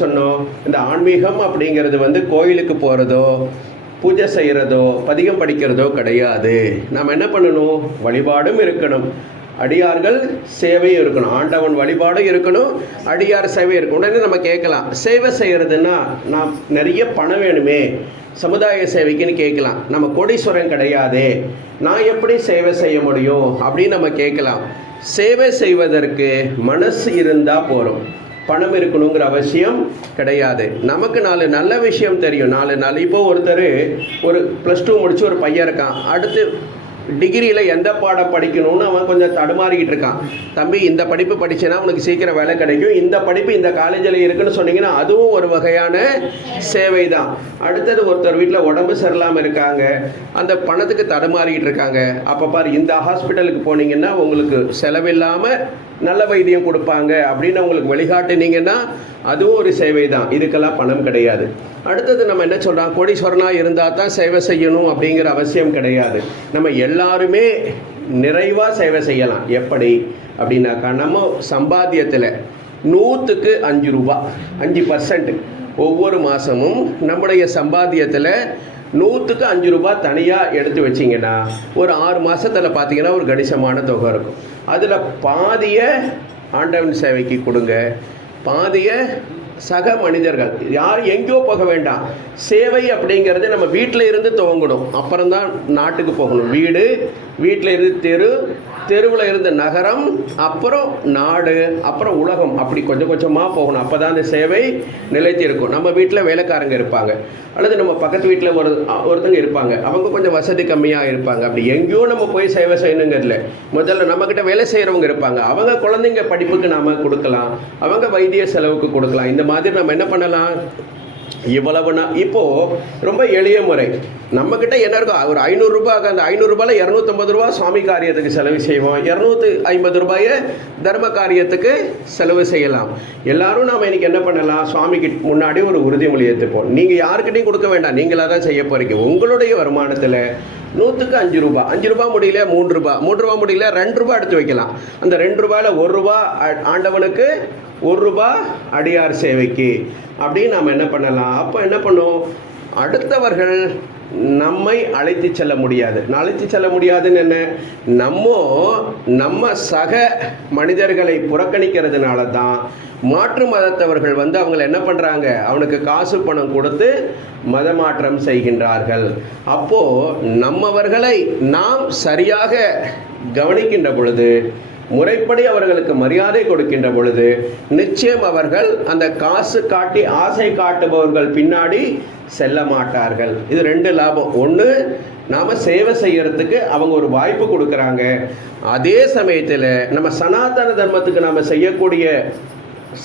சொன்னோம். இந்த ஆன்மீகம் அப்படிங்கிறது வந்து கோயிலுக்கு போகிறதோ பூஜை செய்கிறதோ பதிகம் படிக்கிறதோ கிடையாது. நாம் என்ன பண்ணணும்? வழிபாடும் இருக்கணும். அடியார்கள் சேவையும் இருக்கணும். ஆண்டவன் வழிபாடும் இருக்கணும். அடியார் சேவை இருக்கணும். உடனே நம்ம கேட்கலாம். சேவை செய்கிறதுன்னா நாம் நிறைய பணம் வேணுமே. சமுதாய சேவைக்குன்னு கேட்கலாம். நம்ம கோடீஸ்வரன் கிடையாதே. நான் எப்படி சேவை செய்ய முடியும்? அப்படின்னு நம்ம கேட்கலாம். சேவை செய்வதற்கு மனசு இருந்தால் போகிறோம் பணம் இருக்கணுங்கிற அவசியம் கிடையாது. நமக்கு நாலு நல்ல விஷயம் தெரியும். நாலு நாள். இப்போ ஒருத்தர் ஒரு ப்ளஸ் டூ முடிச்சு ஒரு பையன் இருக்கான். அடுத்து டிகிரியில் எந்த பாடம் படிக்கணும்னு அவன் கொஞ்சம் தடுமாறிக்கிட்டு இருக்கான். தம்பி இந்த படிப்பு படித்தேன்னா உனக்கு சீக்கிரம் வேலை கிடைக்கும். இந்த படிப்பு இந்த காலேஜில் இருக்குன்னு சொன்னீங்கன்னா அதுவும் ஒரு வகையான சேவை தான் அடுத்தது ஒருத்தர் வீட்டில் உடம்பு சரியில்லாமல் இருக்காங்க. அந்த பணத்துக்கு தடுமாறிக்கிட்டு இருக்காங்க. அப்போ பாரு இந்த ஹாஸ்பிட்டலுக்கு போனீங்கன்னா உங்களுக்கு செலவில்லாமல் நல்ல வைத்தியம் கொடுப்பாங்க அப்படின்னு உங்களுக்கு வழிகாட்டுனீங்கன்னா அதுவும் ஒரு சேவை தான் இதுக்கெல்லாம் பணம் கிடையாது. அடுத்தது நம்ம என்ன சொல்கிறோம் கோடீஸ்வரனாக இருந்தால் தான் சேவை செய்யணும் அப்படிங்கிற அவசியம் கிடையாது. நம்ம எல்லாருமே நிறைவாக சேவை செய்யலாம். எப்படி? அப்படின்னாக்கா நம்ம சம்பாத்தியத்தில் நூற்றுக்கு அஞ்சு ரூபா அஞ்சு பர்சன்ட் ஒவ்வொரு மாதமும் நம்முடைய சம்பாத்தியத்தில் நூற்றுக்கு அஞ்சு ரூபாய் தனியாக எடுத்து வச்சிங்கன்னா ஒரு ஆறு மாதத்தில் பார்த்தீங்கன்னா ஒரு கணிசமான தொகை இருக்கும். அதில் பாதியை ஆண்டவன் சேவைக்கு கொடுங்க. பாதிய சக மனிதர்கள். யாரும் எங்கேயோ போக வேண்டாம். சேவை அப்படிங்கிறது நம்ம வீட்டில் இருந்து துவங்கணும். அப்புறம் தான் நாட்டுக்கு போகணும். வீடு வீட்டில் இருந்து தெரு தெருவில் இருந்த நகரம் அப்புறம் நாடு அப்புறம் உலகம். அப்படி கொஞ்சம் கொஞ்சமாக போகணும். அப்போ தான் அந்த சேவை நிலைத்து இருக்கும். நம்ம வீட்டில் வேலைக்காரங்க இருப்பாங்க. அல்லது நம்ம பக்கத்து வீட்டில் ஒரு ஒருத்தங்க இருப்பாங்க. அவங்க கொஞ்சம் வசதி கம்மியாக இருப்பாங்க. அப்படி எங்கேயோ நம்ம போய் சேவை செய்யணுங்கிறதுல முதல்ல நம்மக்கிட்ட வேலை செய்கிறவங்க இருப்பாங்க. அவங்க குழந்தைங்க படிப்புக்கு நாம் கொடுக்கலாம். அவங்க வைத்திய செலவுக்கு கொடுக்கலாம். இந்த மாதிரி நம்ம என்ன பண்ணலாம்? இவ்வளவு நான் இப்போ ரொம்ப எளிய முறை. நம்மக்கிட்ட என்ன இருக்கும் ஒரு ஐநூறுரூபாய்க்கு அந்த ஐநூறுரூபாயில் இரநூத்தம்பது ரூபா சுவாமி காரியத்துக்கு செலவு செய்வோம். இரநூத்தி ஐம்பது ரூபாயை தர்ம காரியத்துக்கு செலவு செய்யலாம். எல்லாரும் நாம் இன்னைக்கு என்ன பண்ணலாம்? சுவாமிக்கு முன்னாடி ஒரு உறுதிமொழி ஏற்றுப்போம் நீங்கள் யாருக்கிட்டையும் கொடுக்க வேண்டாம். நீங்களாக தான் செய்ய போகிறீங்க உங்களுடைய வருமானத்தில் நூற்றுக்கு அஞ்சு ரூபா. அஞ்சு ரூபா முடியல மூன்று ரூபா. மூன்று ரூபா முடியல ரெண்டு ரூபா எடுத்து வைக்கலாம். அந்த ரெண்டு ரூபாயில் ஒரு ரூபா ஆண்டவனுக்கு ஒரு ரூபா அடியார் சேவைக்கு. அப்படின்னு நாம் என்ன பண்ணலாம்? அப்போ என்ன பண்ணும்? அடுத்தவர்கள் நம்மை அழைத்து செல்ல முடியாது. நான் அழைத்து செல்ல முடியாதுன்னு என்ன? நம்ம நம்ம சக மனிதர்களை புறக்கணிக்கிறதுனால தான் மாற்று மதத்தவர்கள் வந்து அவங்கள என்ன பண்ணுறாங்க அவனுக்கு காசு பணம் கொடுத்து மதமாற்றம் செய்கின்றார்கள். அப்போது நம்மவர்களை நாம் சரியாக கவனிக்கின்ற பொழுது முறைப்படி அவர்களுக்கு மரியாதை கொடுக்கின்ற பொழுது நிச்சயம் அவர்கள் அந்த காசு காட்டி ஆசை காட்டுபவர்கள் பின்னாடி செல்ல மாட்டார்கள். இது ரெண்டு லாபம். ஒன்று நாம் சேவை செய்யறதுக்கு அவங்க ஒரு வாய்ப்பு கொடுக்குறாங்க. அதே சமயத்தில் நம்ம சனாதன தர்மத்துக்கு நாம் செய்யக்கூடிய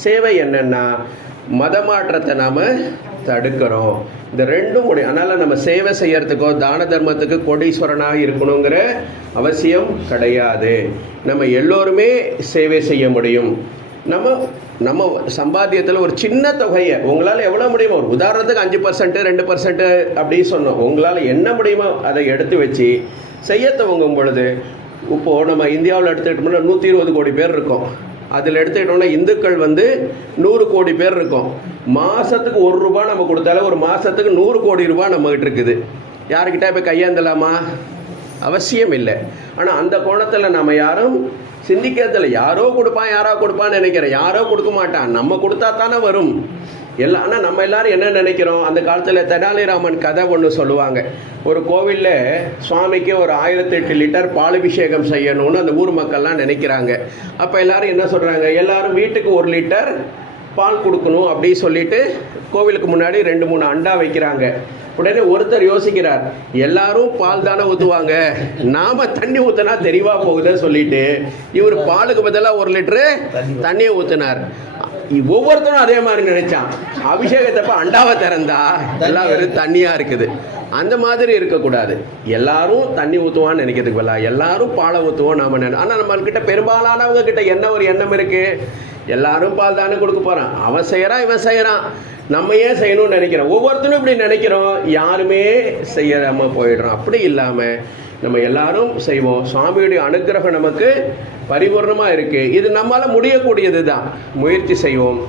சேவை என்னன்னா மதமாற்றத்தை நாம் தடுக்கிறோம் இந்த ரெண்டும் முடியும் அதனால் நம்ம சேவை செய்யறதுக்கோ தான தர்மத்துக்கு கோடீஸ்வரனாக இருக்கணுங்கிற அவசியம் கிடையாது. நம்ம எல்லோருமே சேவை செய்ய முடியும். நம்ம நம்ம சம்பாத்தியத்தில் ஒரு சின்ன தொகையை உங்களால் எவ்வளோ முடியுமோ ஒரு உதாரணத்துக்கு அஞ்சு பர்சன்ட்டு ரெண்டு பர்சன்ட்டு அப்படின்னு சொன்னோம். உங்களால் என்ன முடியுமோ அதை எடுத்து வச்சு செய்ய துவங்கும் பொழுது இப்போது நம்ம இந்தியாவில் எடுத்துக்கிட்டோம்னா நூற்றி இருபது கோடி பேர் இருக்கோம். அதில் எடுத்துக்கிட்டோம்னா இந்துக்கள் வந்து நூறு கோடி பேர் இருக்கும். மாதத்துக்கு ஒரு ரூபா நம்ம கொடுத்தாலே ஒரு மாதத்துக்கு நூறு கோடி ரூபா நம்மகிட்ட இருக்குது. யாருக்கிட்ட போய் கையாந்தலாமா? அவசியம் இல்லை ஆனால் அந்த கோணத்தில் நம்ம யாரும் சிந்திக்கிறதில்ல. யாரோ கொடுப்பான் யாரோ கொடுப்பான்னு நினைக்கிறேன் யாரோ கொடுக்க மாட்டான். நம்ம கொடுத்தா தானே வரும். எல்லாம் ஆனால் நம்ம எல்லாரும் என்ன நினைக்கிறோம்? அந்த காலத்தில் தெனாலிராமன் கதை ஒன்று சொல்லுவாங்க. ஒரு கோவிலில் சுவாமிக்கு ஒரு ஆயிரத்தி எட்டு லிட்டர் பாலபிஷேகம் செய்யணும்னு அந்த ஊர் மக்கள்லாம் நினைக்கிறாங்க. அப்போ எல்லாரும் என்ன சொல்கிறாங்க எல்லாரும் வீட்டுக்கு ஒரு லிட்டர் பால் கொடுக்கணும் அப்படி சொல்லிட்டு கோவிலுக்கு முன்னாடி ரெண்டு மூணு அண்டா வைக்கிறாங்க. உடனே ஒருத்தர் யோசிக்கிறார் எல்லாரும் பால் தானே ஊற்றுவாங்க நாம தண்ணி ஊற்றினா தெளிவாக போகுதுன்னு சொல்லிட்டு இவர் பாலுக்கு பதிலாக ஒரு லிட்டரு தண்ணியை ஊற்றினார் ஒவ்வொருத்தரும் அதே மாதிரி நினைச்சான். அபிஷேகத்தப்ப அண்டாவை திறந்தா எல்லாம் வெறும் தண்ணியா இருக்குது. அந்த மாதிரி இருக்கக்கூடாது. எல்லாரும் தண்ணி ஊற்றுவான்னு நினைக்கிறதுக்கு பதிலாக எல்லாரும் பாலை ஊற்றுவோம் நாம நினை ஆனால் நம்மள்கிட்ட பெரும்பாலானவங்க கிட்ட என்ன ஒரு எண்ணம் இருக்குது எல்லாரும் பால் தானே கொடுக்க போகிறான் அவன் செய்கிறான் இவன் செய்கிறான் நம்ம ஏன் செய்யணும்னு நினைக்கிறோம்? ஒவ்வொருத்தரும் இப்படி நினைக்கிறோம். யாருமே செய்யாம போயிடுறோம். அப்படி இல்லாமல் நம்ம எல்லாரும் செய்வோம். சுவாமியுடைய அனுக்கிரகம் நமக்கு பரிபூர்ணமாக இருக்குது இது நம்மளால் முடியக்கூடியது தான் முயற்சி செய்வோம்.